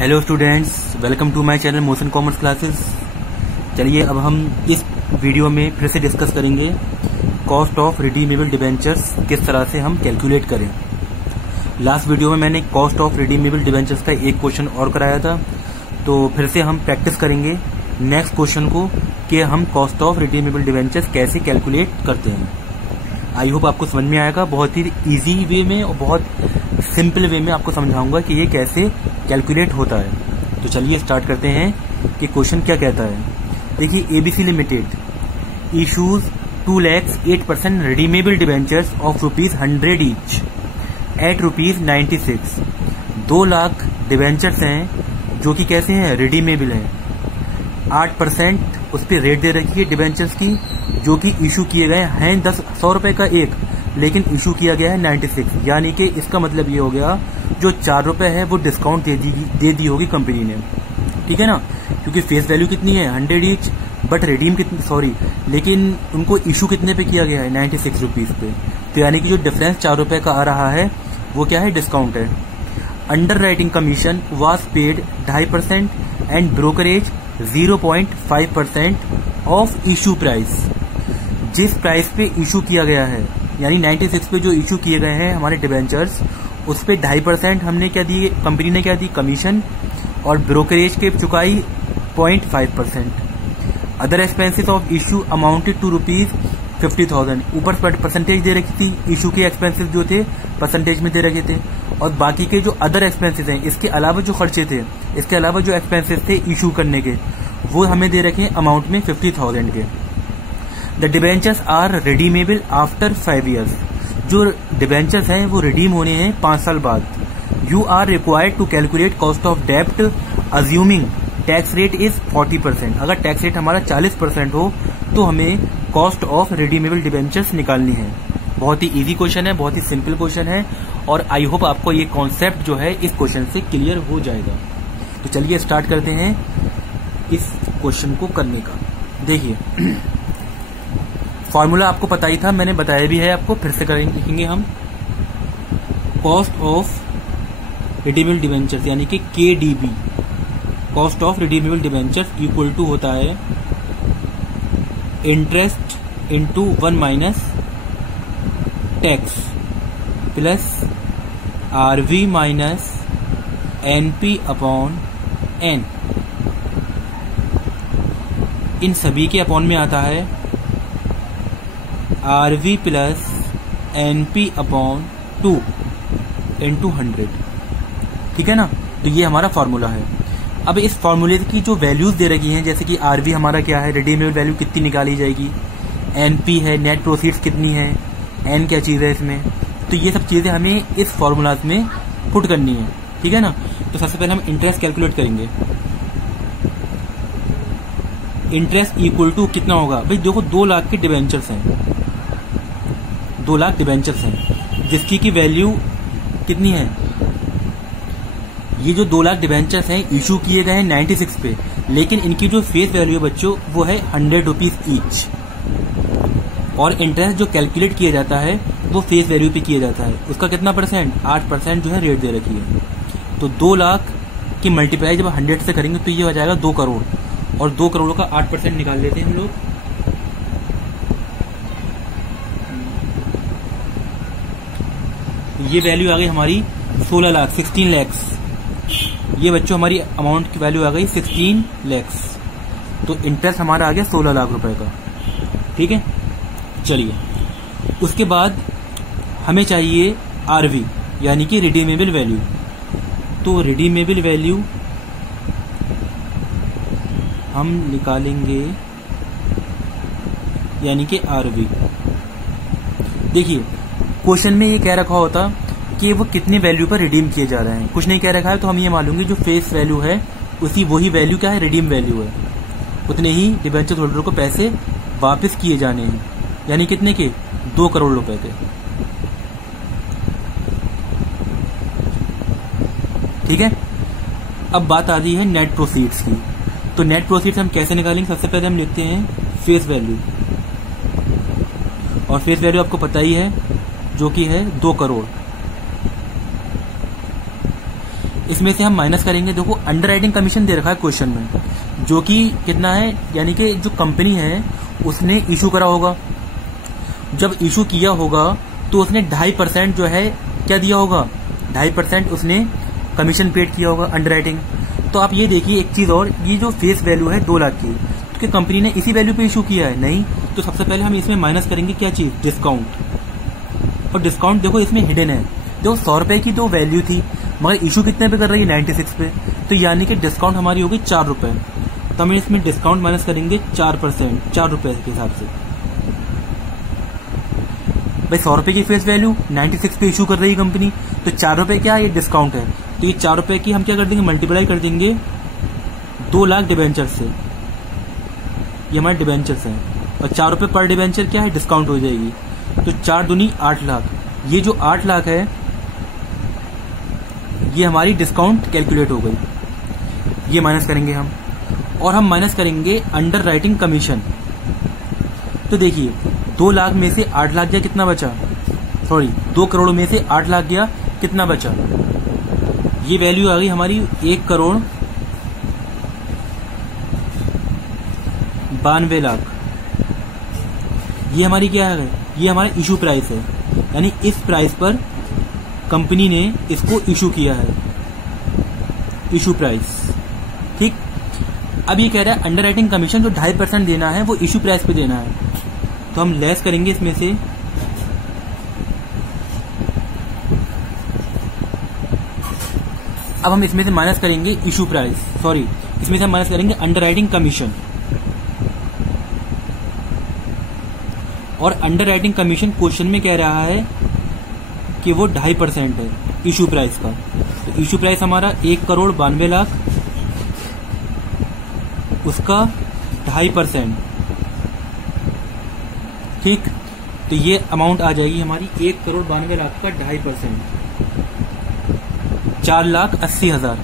Hello students, welcome to my channel motion commerce classes. चलिए अब हम इस वीडियो में फिर से डिस्कस करेंगे कॉस्ट ऑफ रिडीमेबल डिबेंचर्स किस तरह से हम कैलकुलेट करें। लास्ट वीडियो में मैंने कॉस्ट ऑफ रिडीमेबल डिबेंचर्स का एक क्वेश्चन और कराया था, तो फिर से हम प्रैक्टिस करेंगे नेक्स्ट क्वेश्चन को कि हम कॉस्ट ऑफ रिडीमेबल डिबेंचर्स कैसे कैलकुलेट करते हैं। आई होप आपको समझ में आएगा। बहुत ही इजी वे में और बहुत सिंपल वे में आपको समझाऊंगा कि ये कैसे कैलकुलेट होता है। तो चलिए स्टार्ट करते हैं कि क्वेश्चन क्या कहता है। देखिए, ABC limited issues 2,08% redeemable debentures of ₹100 each eight ₹96। 2 lakh debentures हैं जो कि कैसे हैं, रिडीमेबल हैं। 8% उस पर रेट दे रखी है डिबेंचर्स की, जो कि इशू किए गए हैं 100 रुपए का एक, लेकिन इशू किया गया है 96। यानी कि इसका मतलब ये हो गया जो 4 रुपए है वो डिस्काउंट दे दी होगी कंपनी ने, ठीक है ना, क्योंकि फेस वैल्यू कितनी है 100 ईच, बट रिडीम कितनी लेकिन उनको इशू कितने पे किया गया है 96 रुपीज पे। तो यानी कि जो डिफरेंस 4 रुपए का आ रहा है वो क्या है, डिस्काउंट है। Under writing commission was paid 2.5% and brokerage 0.5% of issue price. जिस प्राइस पे इशू किया गया है, यानी 96 पे जो इशू किए गए हैं हमारे डिबेंचर्स, उस पे 2.5% हमने क्या दी, कंपनी ने क्या दी, कमीशन, और ब्रोकरेज के चुकाई 0.5%। Other expenses of issue amounted to ₹50,000। ऊपर परसेंटेज दे रखी थी, इशू के एक्सपेंसेस जो थे परसेंटेज में दे रखे थे, और बाकी के जो अदर एक्सपेंसेस हैं, इसके अलावा जो खर्चे थे, इसके अलावा जो एक्सपेंसेस थे इशू करने के, वो हमें दे रखे हैं अमाउंट में 50,000 के। The debentures are redeemable after 5 years। जो डिबेंचर्स हैं वो रिडीम होने हैं 5 साल बाद। You are required to calculate cost of डेप्ट अज्यूमिंग टैक्स रेट इज 40%। अगर टैक्स रेट हमारा 40% हो तो हमें कॉस्ट ऑफ रिडीमेबल डिबेंचर्स निकालनी है। बहुत ही इजी क्वेश्चन है, बहुत ही सिंपल क्वेश्चन है, और आई होप आपको ये कॉन्सेप्ट जो है इस क्वेश्चन से क्लियर हो जाएगा। तो चलिए स्टार्ट करते हैं इस क्वेश्चन को करने का। देखिए, फॉर्मूला आपको पता ही था, मैंने बताया भी है आपको, फिर से लिखेंगे हम। कॉस्ट ऑफ रिडीमेबल डिबेंचर्स यानी कि KDB, cost of redeemable debentures equal to होता है interest into 1 minus tax plus RV minus NP upon N। इन सभी के अपॉन में आता है RV plus NP upon 2 into 100, ठीक है ना। तो ये हमारा फॉर्मूला है। अब इस फॉर्मूले की जो वैल्यूज दे रखी हैं, जैसे कि RV हमारा क्या है, रिडीमेबल वैल्यू कितनी निकाली जाएगी, NP है नेट प्रोसीड्स कितनी है, N क्या चीज है इसमें, तो ये सब चीजें हमें इस फॉर्मूलाज में पुट करनी है, ठीक है ना। तो सबसे पहले हम इंटरेस्ट कैलकुलेट करेंगे। इंटरेस्ट इक्वल टू कितना होगा भाई, देखो 2 लाख के डिबेंचर्स हैं, 2 लाख डिबेंचर्स हैं, जिसकी की वैल्यू कितनी है, ये जो 2 लाख डिबेंचर्स हैं इशू किए गए हैं 96 पे, लेकिन इनकी जो फेस वैल्यू है बच्चों वो है 100 रुपीज ईच, और इंटरेस्ट जो कैलकुलेट किया जाता है वो फेस वैल्यू पे किया जाता है। उसका कितना परसेंट, 8% जो है रेट दे रखी है। तो 2 लाख की मल्टीप्लाई जब 100 से करेंगे तो ये हो जाएगा 2 करोड़, और 2 करोड़ का 8% निकाल लेते हैं हम लोग। ये वैल्यू आ गई हमारी 16 लाख, 16 लैक्स। ये बच्चों हमारी अमाउंट की वैल्यू आ गई 16 लैक्स। तो इंटरेस्ट हमारा आ गया 16 लाख रुपए का, ठीक है। चलिए, उसके बाद हमें चाहिए RV यानी कि रिडीमेबल वैल्यू। तो रिडीमेबल वैल्यू हम निकालेंगे यानी कि RV। देखिए, क्वेश्चन में ये कह रखा होता कि वो कितने वैल्यू पर रिडीम किए जा रहे हैं, कुछ नहीं कह रखा है, तो हम ये मालूंगे जो फेस वैल्यू है उसी वही वैल्यू क्या है, रिडीम वैल्यू है, उतने ही डिबेंचर होल्डर को पैसे वापस किए जाने हैं, यानी कितने के, 2 करोड़ रुपए के, ठीक है। अब बात आती है नेट प्रोसीड्स की। तो नेट प्रोसीड्स हम कैसे निकालेंगे, सबसे पहले हम लिखते हैं फेस वैल्यू, और फेस वैल्यू आपको पता ही है जो कि है 2 करोड़। इसमें से हम माइनस करेंगे। देखो अंडरराइटिंग कमीशन दे रखा है क्वेश्चन में, जो कि कितना है, यानी कि जो कंपनी है उसने इशू करा होगा। जब इशू किया होगा तो उसने 2.5% जो है क्या दिया होगा, 2.5% उसने कमीशन पेड किया होगा अंडरराइटिंग। तो आप ये देखिए एक चीज और, ये जो फेस वैल्यू है 2 लाख की, तो क्या कंपनी ने इसी वैल्यू पे इशू किया है? नहीं। तो सबसे पहले हम इसमें माइनस करेंगे क्या चीज, डिस्काउंट। और डिस्काउंट देखो इसमें हिडन है। देखो 100 रुपए की तो वैल्यू थी, मगर इशू कितने पे कर रही है, 96 पे। तो यानी कि डिस्काउंट हमारी होगी 4 रुपए। तो हम इसमें डिस्काउंट माइनस करेंगे 4%, 4 रुपए के हिसाब से। भाई 100 रुपए की फेस वैल्यू 96 पे इशू कर रही है कंपनी, तो 4 रुपए क्या ये डिस्काउंट है। तो ये 4 रुपए की हम क्या कर देंगे, मल्टीप्लाई कर देंगे 2 लाख डिबेंचर से। ये हमारे डिबेंचर्स हैं, और 4 रुपए पर डिबेंचर क्या है, डिस्काउंट हो जाएगी। तो 4 दूनी 8 लाख। ये जो 8 लाख है ये हमारी डिस्काउंट कैलकुलेट हो गई। ये माइनस करेंगे हम, और हम माइनस करेंगे अंडर राइटिंग कमीशन। तो देखिए 2 लाख में से 8 लाख गया, कितना बचा, सॉरी 2 करोड़ में से 8 लाख गया, कितना बचा, ये वैल्यू आ गई हमारी 1,92,00,000। ये हमारी क्या है, ये हमारा इशू प्राइस है, यानी इस प्राइस पर कंपनी ने इसको इशू किया है, इशू प्राइस। ठीक। अब ये कह रहा है अंडर राइटिंग कमीशन जो 2.5% देना है वो इशू प्राइस पे देना है। तो हम लेस करेंगे इसमें से, अब हम इसमें से माइनस करेंगे इशू प्राइस, सॉरी इसमें से हम माइनस करेंगे अंडर राइटिंग कमीशन। और अंडर राइटिंग कमीशन क्वेश्चन में कह रहा है कि वो 2.5% है इशू प्राइस का। तो इशू प्राइस हमारा 1,92,00,000, उसका 2.5%। ठीक। तो ये अमाउंट आ जाएगी हमारी 1,92,00,000 का 2.5%, 4,80,000,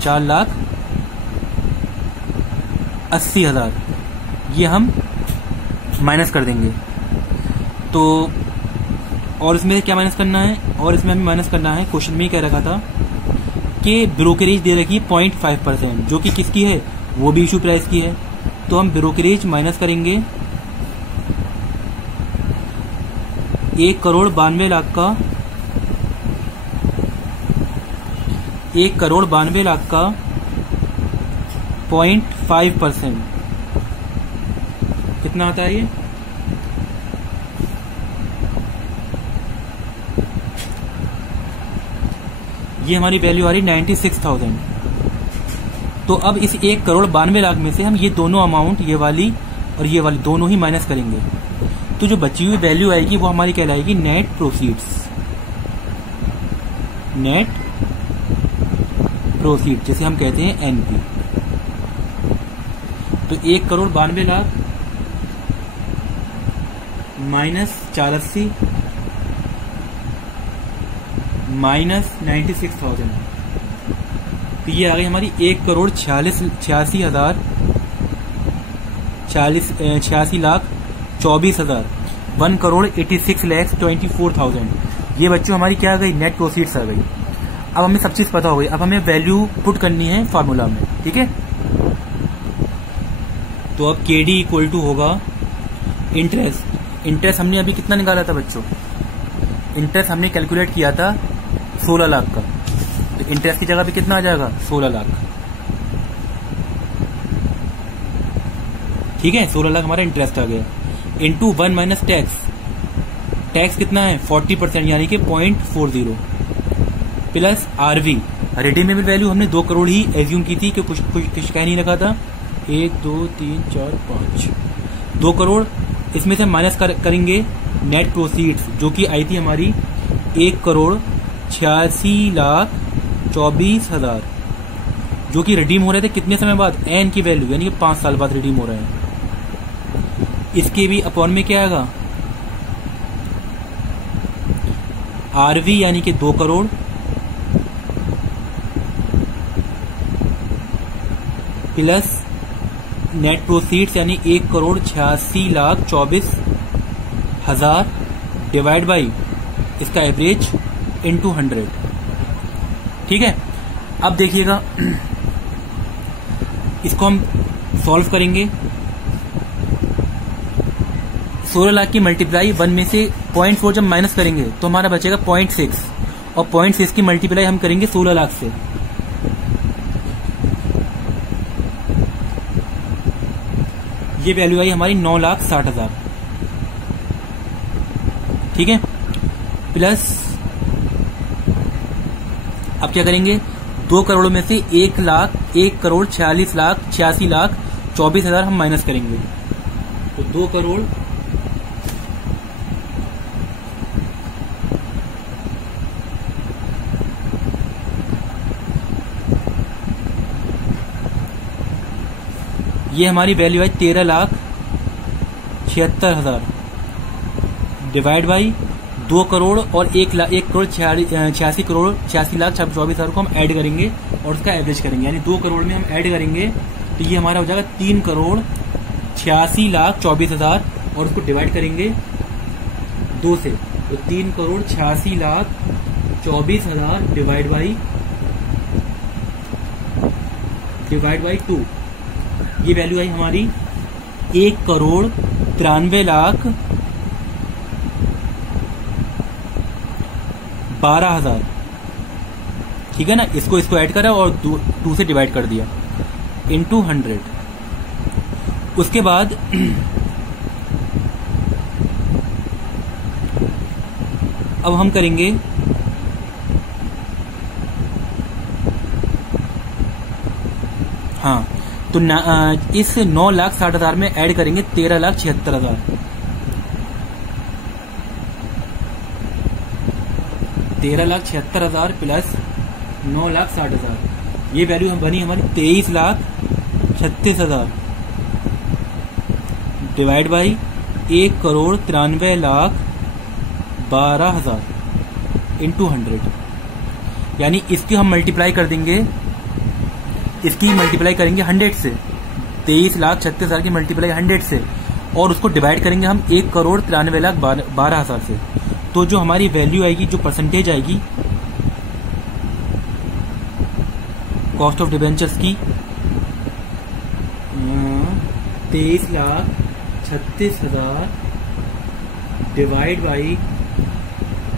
4,80,000। ये हम माइनस कर देंगे। तो और इसमें क्या माइनस करना है, और इसमें हमें माइनस करना है, क्वेश्चन में ही कह रखा था कि ब्रोकरेज दे रखी है 0.5%, जो कि किसकी है, वो भी इशू प्राइस की है। तो हम ब्रोकरेज माइनस करेंगे 1,92,00,000 का, 1,92,00,000 का 0.5%, कितना आता है ये, ये हमारी वैल्यू आ रही 96,000। तो अब इस 1,92,00,000 में से हम ये दोनों अमाउंट, ये वाली और ये वाली दोनों ही माइनस करेंगे। तो जो बची हुई वैल्यू आएगी वो हमारी कहलाएगी नेट प्रोसीड्स, नेट प्रोसीड, जैसे हम कहते हैं एनपी। तो 1,92,00,000 माइनस 480 माइनस 96,000, तो ये आ गई हमारी 1,86,000, 86,24,000, 1,86,24,000। ये बच्चों हमारी क्या आ गई, नेट प्रोसीड्स आ गई। अब हमें सब चीज पता हो गई, अब हमें वैल्यू पुट करनी है फॉर्मूला में। ठीक है। तो अब KD इक्वल टू होगा इंटरेस्ट। इंटरेस्ट हमने अभी कितना निकाला था बच्चों, इंटरेस्ट हमने कैलकुलेट किया था 16 लाख का। तो इंटरेस्ट की जगह पे कितना आ जाएगा, 16 लाख। ठीक है, 16 लाख हमारा इंटरेस्ट आ गया, इंटू 1 माइनस टैक्स। टैक्स कितना है 40%, यानी कि 0.40 प्लस RV। रिडीमेबल वैल्यू हमने 2 करोड़ ही एज्यूम की थी, कि कुछ कह नहीं रखा था। 1 2 3 4 5 2 करोड़। इसमें से माइनस करेंगे नेट प्रोसीड्स, जो कि आई थी हमारी 1,86,24,000, जो कि रिडीम हो रहे थे कितने समय बाद, एन की वैल्यू, यानी कि 5 साल बाद रिडीम हो रहे हैं। इसके भी अपॉन में क्या आएगा, RV यानी कि 2 करोड़ प्लस नेट प्रोसीड्स यानी 1,86,24,000 डिवाइड बाई इसका एवरेज इंटू 100। ठीक है, अब देखिएगा इसको हम सॉल्व करेंगे। 16 लाख की मल्टीप्लाई 1 में से 0.4 जब माइनस करेंगे तो हमारा बचेगा 0.6 और 0.6 की मल्टीप्लाई हम करेंगे 16 लाख से। ये वैल्यू आई हमारी 9,60,000। ठीक है, प्लस अब क्या करेंगे, 2 करोड़ में से 1,46,86,84,24,000 हम माइनस करेंगे। तो 2 करोड़ ये हमारी वैल्यू है 13,76,000 डिवाइड बाई 2 करोड़ और 1,86,84,24,000 को हम ऐड करेंगे और उसका एवरेज करेंगे, यानी 2 करोड़ में हम ऐड करेंगे तो ये हमारा हो जाएगा 3,86,24,000 और उसको डिवाइड करेंगे 2 से, तो 3,86,24,000 डिवाइड बाई 2। ये वैल्यू आई हमारी 1,93,12,000। ठीक है ना, इसको ऐड करा और 2 से डिवाइड कर दिया इंटू 100। उसके बाद अब हम करेंगे हाँ, तो इस 9,60,000 में ऐड करेंगे 13,76,000। 13,76,000 प्लस 9,60,000, ये वैल्यू हम बनी हमारी 23,36,000 डिवाइड बाई 1,93,12,000 इंटू 100, यानी इसकी हम मल्टीप्लाई कर देंगे, इसकी मल्टीप्लाई करेंगे 100 से, 23,36,000 की मल्टीप्लाई 100 से और उसको डिवाइड करेंगे हम 1,93,12,000 से। तो जो हमारी वैल्यू आएगी, जो परसेंटेज आएगी कॉस्ट ऑफ डिबेंचर्स की 23,36,000 डिवाइड बाई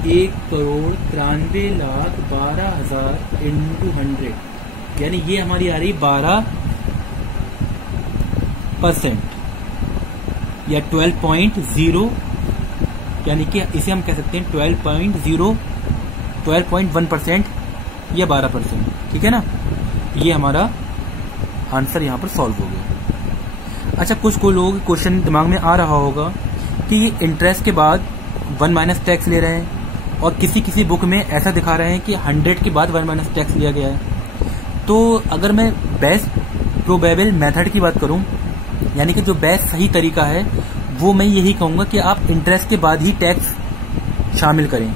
1,93,12,000 इंटू 100, यानी ये हमारी आ रही 12% या 12.0, यानी कि इसे हम कह सकते हैं 12.1% या 12%। ठीक है ना, ये हमारा आंसर यहाँ पर सॉल्व हो गया। अच्छा, कुछ को लोग क्वेश्चन दिमाग में आ रहा होगा कि ये इंटरेस्ट के बाद 1 माइनस टैक्स ले रहे हैं और किसी बुक में ऐसा दिखा रहे हैं कि 100 के बाद 1 माइनस टैक्स लिया गया है। तो अगर मैं बेस्ट प्रोबेबल मेथड की बात करूं, यानी कि जो बेस्ट सही तरीका है, वो मैं यही कहूंगा कि आप इंटरेस्ट के बाद ही टैक्स शामिल करें,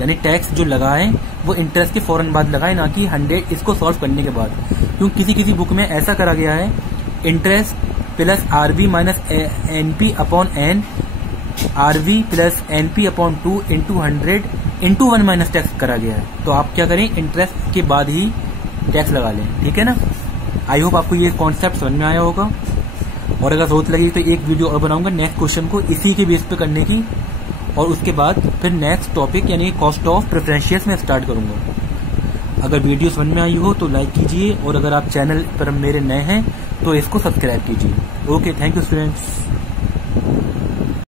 यानी टैक्स जो लगाएं वो इंटरेस्ट के फौरन बाद लगाएं, ना कि 100 इसको सॉल्व करने के बाद। क्योंकि किसी बुक में ऐसा करा गया है, interest plus RB minus NP upon N, RB plus NP upon 2 into 100 into 1 minus tax करा गया है। तो आप क्या करें, इंटरेस्ट के बाद ही टैक्स लगा लें। ठीक है ना, आई होप आपको ये कॉन्सेप्ट समझ में आया होगा, और अगर जरूरत लगी तो एक वीडियो और बनाऊंगा नेक्स्ट क्वेश्चन को इसी के बेस पे करने की, और उसके बाद फिर नेक्स्ट टॉपिक यानी कॉस्ट ऑफ प्रेफरेंशियल्स में स्टार्ट करूंगा। अगर वीडियो समझ में आई हो तो लाइक कीजिए, और अगर आप चैनल पर मेरे नए हैं तो इसको सब्सक्राइब कीजिए। Okay, thank you students.